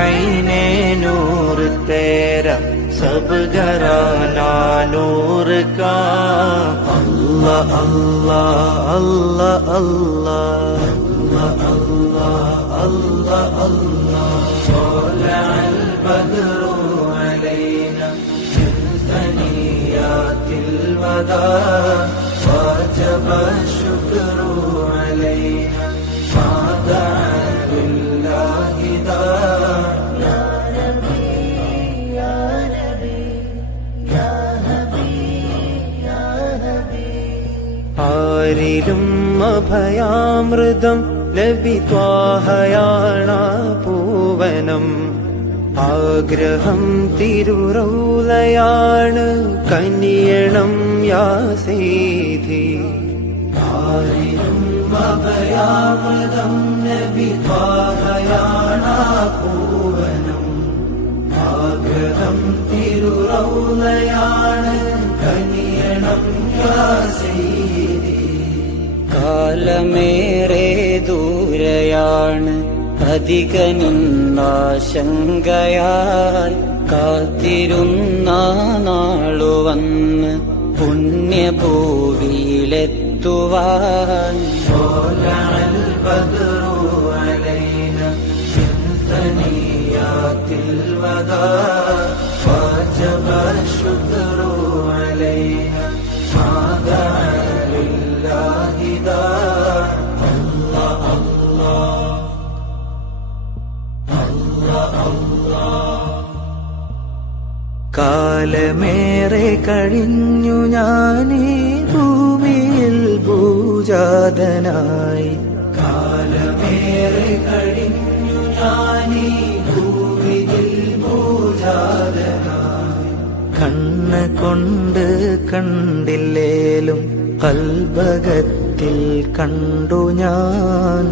आईने नूर तेरा सब घराना नूर का। अल्लाह अल्लाह अल्लाह अल्लाह अल्लाह अल्लाह अल्लाह। طلع البدر علينا من ثنيات الوداع وجب الشكر علينا ما دعا لله داع. يا نبي يا نبي يا نبي يا نبي. ആരിലും അഭയാമൃതം ലഭിത്വാഹയാണ പൂവനം. ആഗ്രഹം തിരുറൗലയാണ് കനിയണം യാ സീതി. ആരിലും അഭയാമൃതം ലഭിത്വാഹയാണ പൂവനം. ആഗ്രഹം തിരുറൗലയാണ് കനിയണം യാ സീതി. കാലമേറെ ദൂരയാണ് അധിക നിന്നാശങ്കയാൽ കാത്തിരുന്ന നാളു വന്ന് പുണ്യഭൂവിയിലെത്തുവാൻ. طلع البدر علينا من ثنيات الوداع وجب الشكر علينا ما دعا لله داع. الله الله الله الله. കാലമേറെ കഴിഞ്ഞു ഞാനീ ഭൂമിയിൽ ഭൂജാതനായി. കാലമേറെ കഴിഞ്ഞു ഞാനീ ഭൂമിയിൽ ഭൂജാതനായി. കണ്ണ് കൊണ്ട് കണ്ടില്ലേലും കൽബകത്തിൽ കണ്ടു ഞാൻ.